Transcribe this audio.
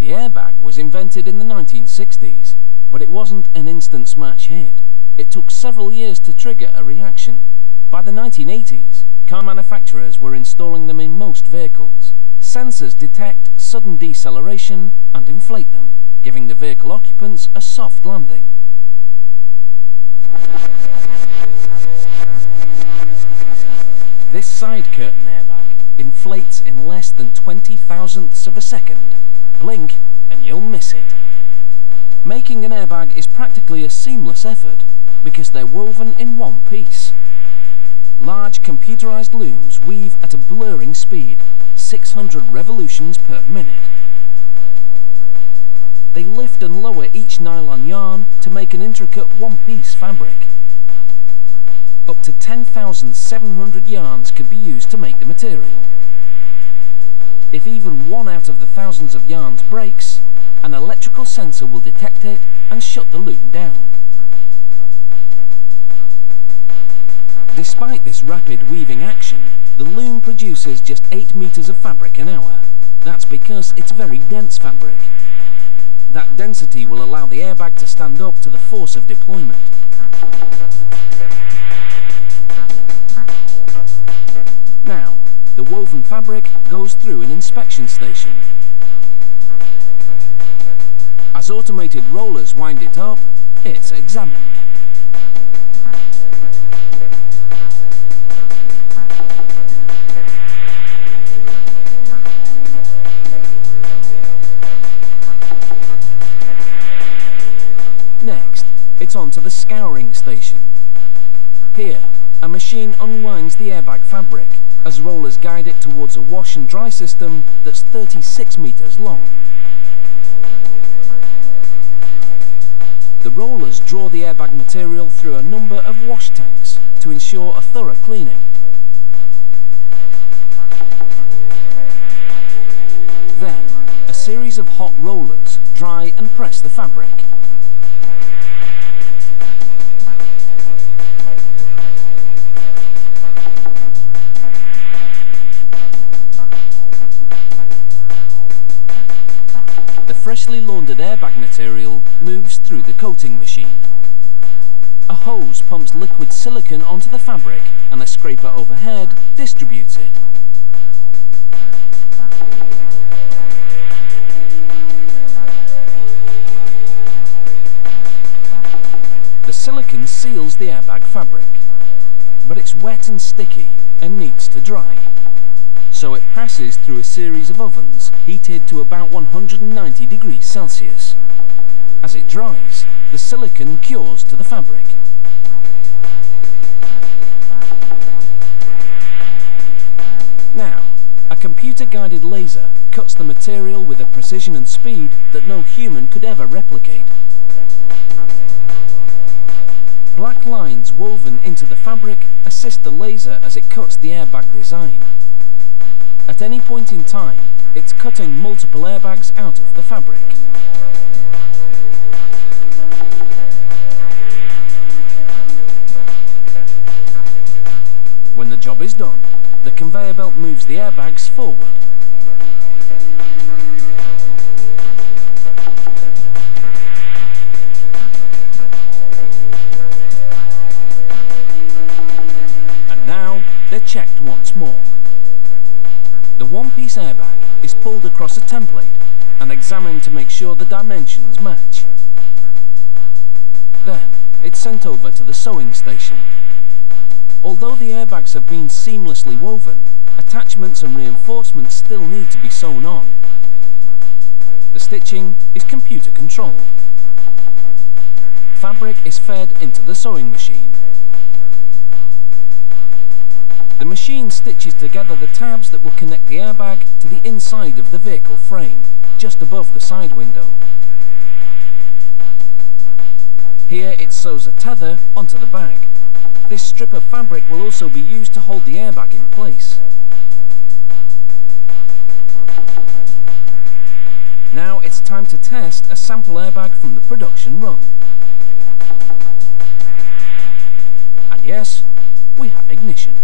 The airbag was invented in the 1960s, but it wasn't an instant smash hit. It took several years to trigger a reaction. By the 1980s, car manufacturers were installing them in most vehicles. Sensors detect sudden deceleration and inflate them, giving the vehicle occupants a soft landing. This side curtain airbag inflates in less than 20,000ths of a second. Blink and you'll miss it. Making an airbag is practically a seamless effort because they're woven in one piece. Large computerized looms weave at a blurring speed, 600 revolutions per minute. They lift and lower each nylon yarn to make an intricate one-piece fabric. Up to 10,700 yarns can be used to make the material. If even one out of the thousands of yarns breaks, an electrical sensor will detect it and shut the loom down. Despite this rapid weaving action, the loom produces just 8 meters of fabric an hour. That's because it's very dense fabric. That density will allow the airbag to stand up to the force of deployment. Now, the woven fabric goes through an inspection station. As automated rollers wind it up, it's examined. Next, it's onto the scouring station. Here, a machine unwinds the airbag fabric as rollers guide it towards a wash and dry system that's 36 meters long. The rollers draw the airbag material through a number of wash tanks to ensure a thorough cleaning. Then, a series of hot rollers dry and press the fabric. The freshly laundered airbag material moves through the coating machine. A hose pumps liquid silicone onto the fabric and a scraper overhead distributes it. The silicone seals the airbag fabric, but it's wet and sticky and needs to dry. So it passes through a series of ovens heated to about 190 degrees Celsius. As it dries, the silicone cures to the fabric. Now, a computer-guided laser cuts the material with a precision and speed that no human could ever replicate. Black lines woven into the fabric assist the laser as it cuts the airbag design. At any point in time, it's cutting multiple airbags out of the fabric. When the job is done, the conveyor belt moves the airbags forward. And now, they're checked once more. The one-piece airbag is pulled across a template and examined to make sure the dimensions match. Then, it's sent over to the sewing station. Although the airbags have been seamlessly woven, attachments and reinforcements still need to be sewn on. The stitching is computer controlled. Fabric is fed into the sewing machine. The machine stitches together the tabs that will connect the airbag to the inside of the vehicle frame, just above the side window. Here it sews a tether onto the bag. This strip of fabric will also be used to hold the airbag in place. Now it's time to test a sample airbag from the production run. And yes, we have ignition.